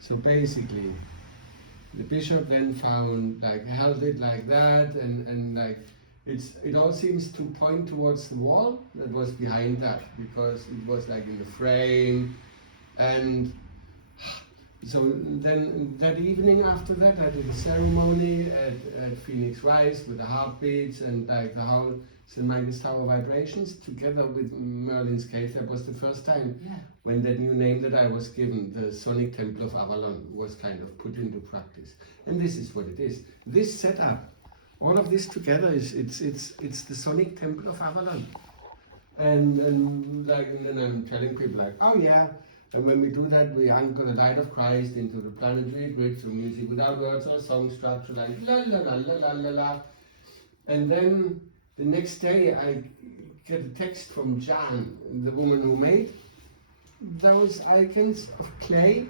So basically, the bishop then found, like, held it like that, and like, it all seems to point towards the wall that was behind that, because it was like in the frame. And so then that evening after that, I did a ceremony at Phoenix Rise with the heartbeats and like the whole St. Michael's Tower vibrations together with Merlin's Cave. That was the first time when that new name that I was given, the Sonic Temple of Avalon, was kind of put into practice. And this is what it is. This setup, all of this together it's the Sonic Temple of Avalon. And then I'm telling people like, oh yeah. And when we do that, we anchor the light of Christ into the planetary grid through music without words or song structure, like la la la la la la la. And then the next day I get a text from Jan, the woman who made those icons of clay.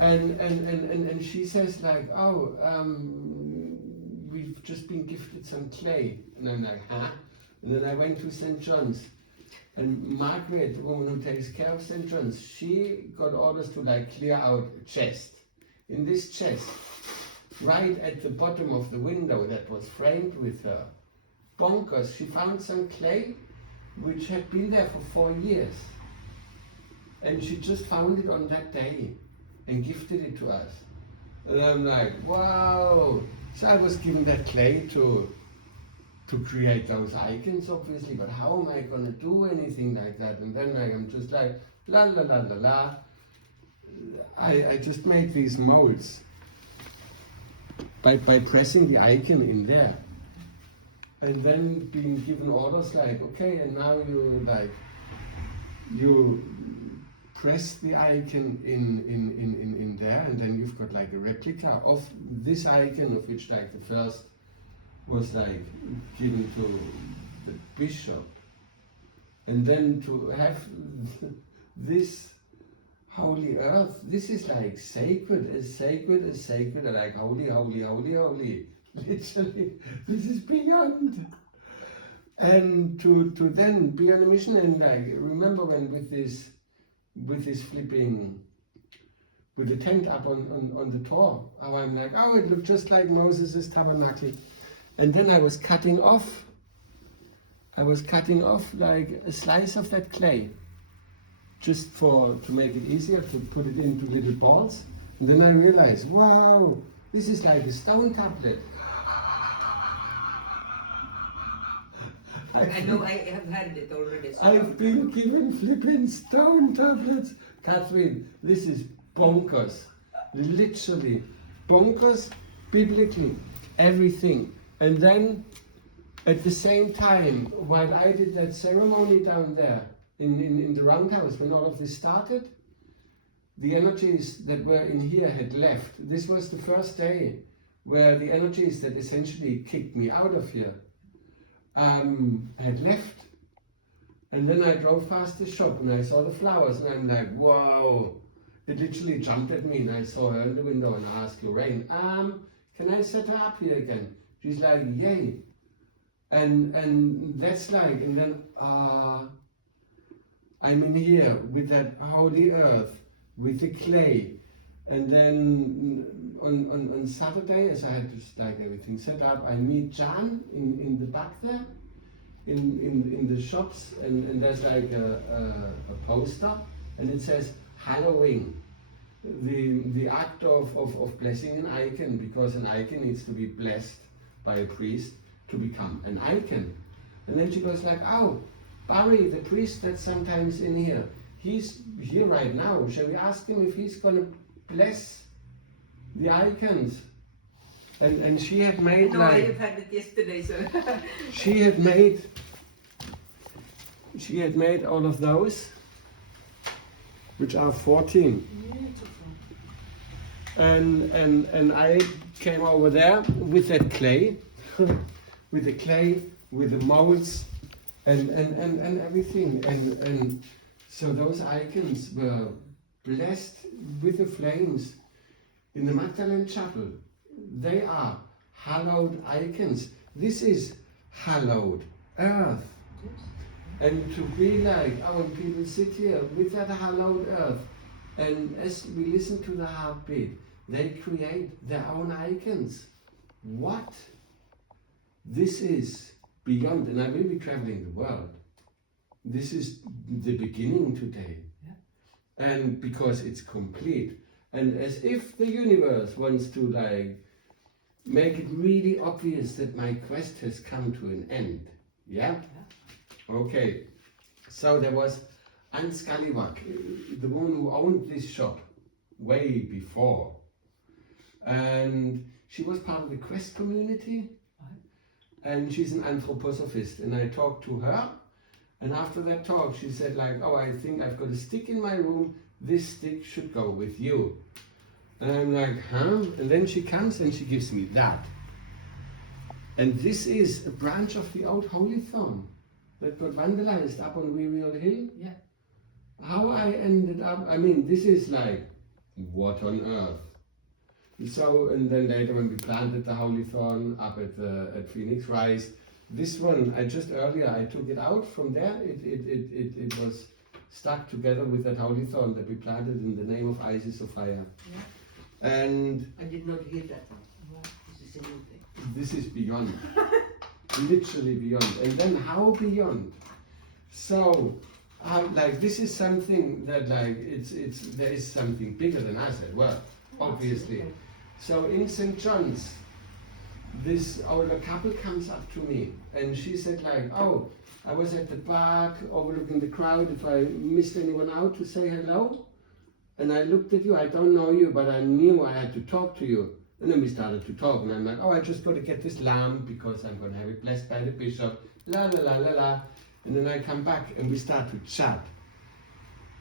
and she says like, oh, we've just been gifted some clay. And I'm like, huh? And then I went to St. John's. And Margaret, the woman who takes care of St. John's, she got orders to like clear out a chest. In this chest, right at the bottom of the window that was framed with her bonkers, she found some clay which had been there for 4 years. And she just found it on that day and gifted it to us. And I'm like, wow. So I was given that clay to create those icons, obviously, but how am I going to do anything like that? And then I'm just like, la la la la la. I just made these molds by pressing the icon in there. And then being given orders like, okay, and now you press the icon in there, and then you've got like a replica of this icon, of which like the first was like given to the bishop, and then to have this holy earth, this is like sacred, like holy, holy, holy, holy. Literally, this is beyond. And to then be on a mission, and like remember when with this flipping, with the tent up on the Tor, how I'm like, oh, it looked just like Moses' tabernacle. And then I was cutting off like a slice of that clay, just to make it easier to put it into little balls. And then I realized, wow, this is like a stone tablet. I know, I have had it already. So I've been given flipping stone tablets. Catherine, this is bonkers. Literally bonkers, biblically, everything. And then, at the same time, while I did that ceremony down there in the roundhouse, when all of this started, the energies that were in here had left. This was the first day where the energies that essentially kicked me out of here had left. And then I drove past the shop and I saw the flowers, and I'm like, wow. It literally jumped at me, and I saw her in the window and I asked Lorraine, can I set her up here again? She's like, yay. And that's like, and then I'm in here with that holy earth, with the clay. And then on Saturday, as I had just like everything set up, I meet Jan in the back there, in the shops, and there's like a poster, and it says hallowing, the act of blessing an icon, because an icon needs to be blessed by a priest to become an icon. And then she goes like, oh, Barry, the priest that's sometimes in here, he's here right now. Shall we ask him if he's going to bless the icons? And she had made no, I have had it yesterday, so she had made all of those, which are 14. And I came over there with that clay, with the clay, with the molds, and everything. And so those icons were blessed with the flames in the Magdalene Chapel. They are hallowed icons. This is hallowed earth. And to be like, oh, when people sit here with that hallowed earth, And as we listen to the heartbeat, they create their own icons. What? This is beyond, and I will be traveling the world. This is the beginning today. Yeah. And because it's complete. And as if the universe wants to like make it really obvious that my quest has come to an end. Yeah? Okay. So there was Anne Scallywag, the woman who owned this shop way before. And she was part of the quest community. And she's an anthroposophist. And I talked to her. And after that talk, she said like, oh, I think I've got a stick in my room. This stick should go with you. And I'm like, huh? And then she comes and she gives me that. And this is a branch of the old Holy Thorn that got vandalized up on Wearial Hill. Yeah. How I ended up, I mean, this is like, what on earth? So, and then later when we planted the Holy Thorn up at Phoenix Rise, this one, I took it out from there. It was stuck together with that Holy Thorn that we planted in the name of Isis of Fire. Yeah. And I did not hear that one. This is a new thing. This is beyond, literally beyond. And then how beyond? So, like this is something that like there is something bigger than us as well, obviously. So in St. John's, this older couple comes up to me and she said like, oh, I was at the park overlooking the crowd. If I missed anyone out, to say hello. And I looked at you, I don't know you, but I knew I had to talk to you. And then we started to talk, and I'm like, oh, I just got to get this lamp because I'm going to have it blessed by the bishop, la la la la la. And then I come back and we start to chat.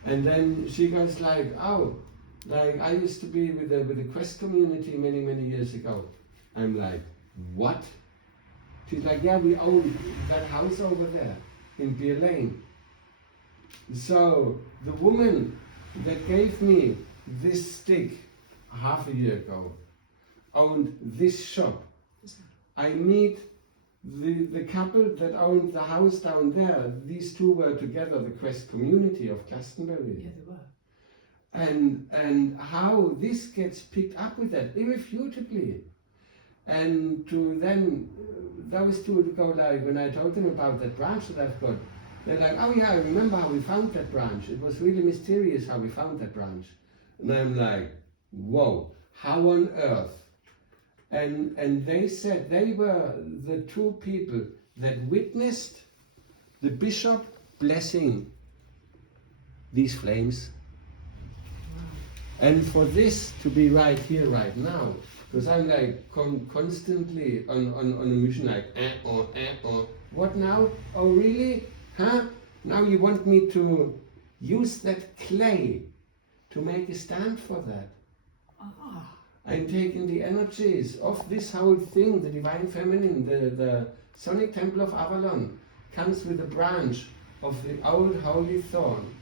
And then she goes like, oh, like I used to be with the quest community many, many years ago. I'm like, what? She's like, yeah, we own that house over there in Beer Lane. So the woman that gave me this stick half a year ago owned this shop. I meet the couple that owned the house down there. These two were together, the quest community of Glastonbury. Yeah, they were. And how this gets picked up with that irrefutably. And to then, those two to go like, when I told them about that branch that I've got, they're like, oh yeah, I remember how we found that branch. It was really mysterious how we found that branch. And I'm like, whoa, how on earth? And they said they were the two people that witnessed the bishop blessing these flames. And for this to be right here, right now, because I'm like constantly on a mission like, what now? Oh really? Huh? Now you want me to use that clay to make a stand for that? I'm taking the energies of this whole thing, the Divine Feminine, the Sonic Temple of Avalon, comes with a branch of the old Holy Thorn.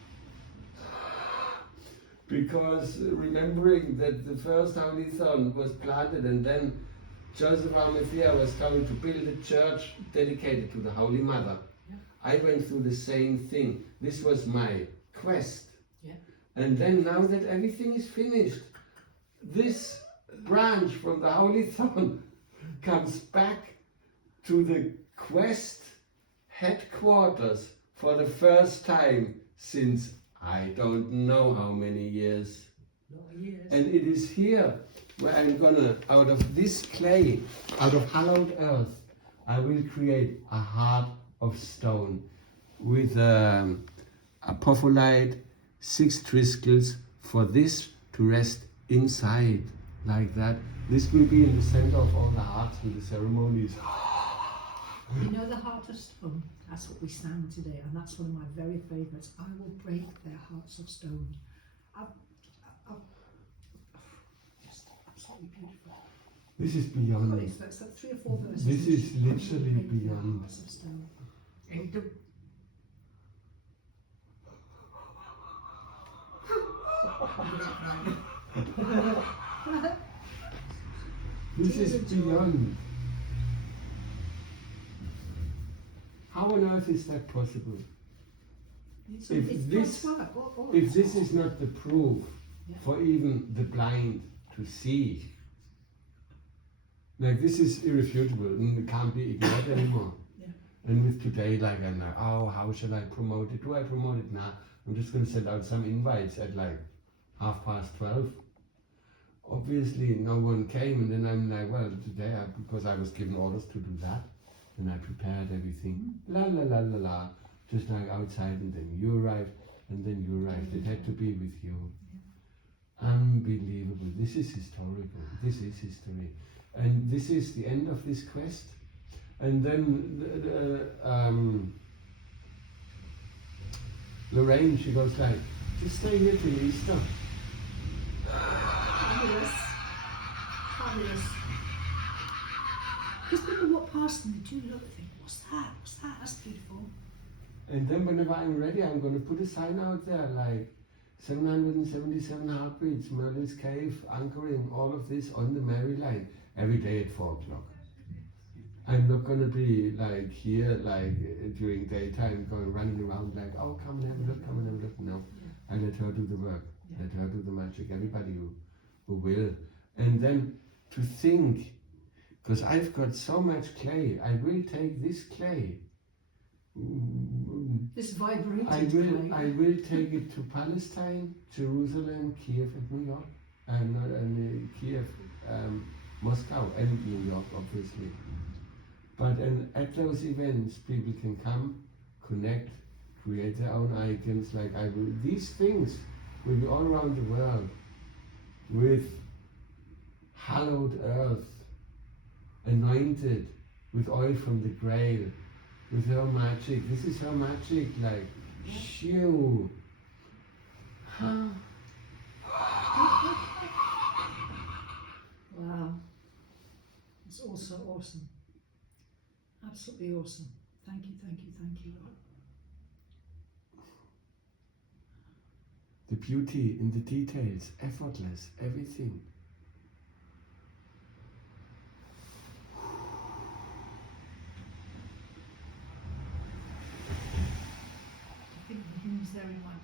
Because remembering that the first Holy Thorn was planted and then Joseph Arimathea was coming to build a church dedicated to the Holy Mother. Yeah. I went through the same thing. This was my quest. Yeah. And then now that everything is finished, this branch from the Holy Thorn comes back to the quest headquarters for the first time since I don't know how many years. And it is here where I'm gonna, out of this clay, out of hallowed earth, I will create a heart of stone with apophyllite, 6 triskells, for this to rest inside, like that. This will be in the center of all the hearts in the ceremonies. You know the heart of stone? That's what we sang today, and that's one of my very favourites. I will break their hearts of stone. Just absolutely beautiful. This is beyond. It's like 3 or 4 verses. This is literally beyond. Hearts of stone. This is beyond. How on earth is that possible? If this is not the proof Yeah. for even the blind to see. Like this is irrefutable and it can't be ignored anymore. Yeah. And with today, like I'm like, oh, how shall I promote it? Do I promote it? Nah, I'm just gonna send out some invites at like 12:30. Obviously, no one came, and then I'm like, well, today, because I was given orders to do that, and I prepared everything, la la la la la, just like outside, and then you arrived, and then you arrived. It had to be with you. Unbelievable. This is historical. This is history. And this is the end of this quest. And then Lorraine, she goes like, just stay here till Easter. Fabulous. Fabulous. Because people walk past and they do look and think, what's that? What's that? That's beautiful. And then whenever I'm ready, I'm going to put a sign out there like 777 heartbeats, Merlin's Cave, anchoring, all of this on the Mary line every day at 4 o'clock. I'm not going to be like here, like during daytime, going running around like, oh, come and have a look, come and have a look. No, I let her do the work, let her do the magic, everybody who will. And then to think, because I've got so much clay, I will take this clay. This vibrating I clay. will take it to Palestine, Jerusalem, Kiev, and New York, and Kiev, Moscow, and New York, obviously. But at those events, people can come, connect, create their own icons. Like I will, these things will be all around the world with hallowed earth, anointed with oil from the Grail. With her magic, this is her magic, like, shoo. Wow. It's also awesome. Absolutely awesome. Thank you, thank you, thank you, Lord. The beauty in the details, effortless, everything. I think the hymn's there in my